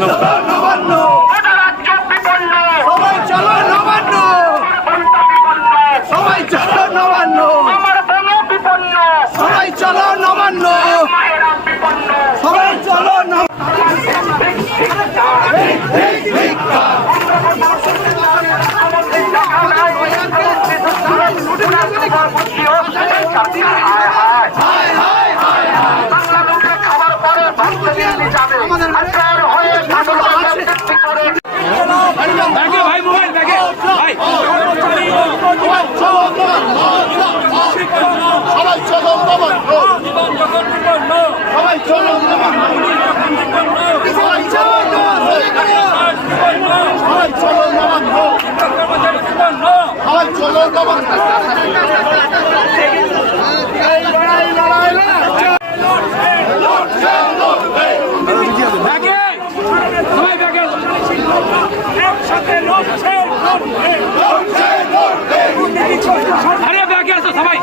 নবান্ন রাজ্য বিপন্ন, সবাই চলো নবান্ন, সবাই চলো নবান্ন, আমার বন বিপন্ন, সবাই চলো নবান্ন, মায়েরা বিপন্ন, সবাই চলো ভাই মোবাইল ব্যাগে ভাই সবাই চলো নবান্ন, সবাই চলো নবান্ন, সবাই চলো নবান্ন, সবাই চলো নবান্ন, সবাই চলো নবান্ন। আরে ব্যাগে আসো সবাই।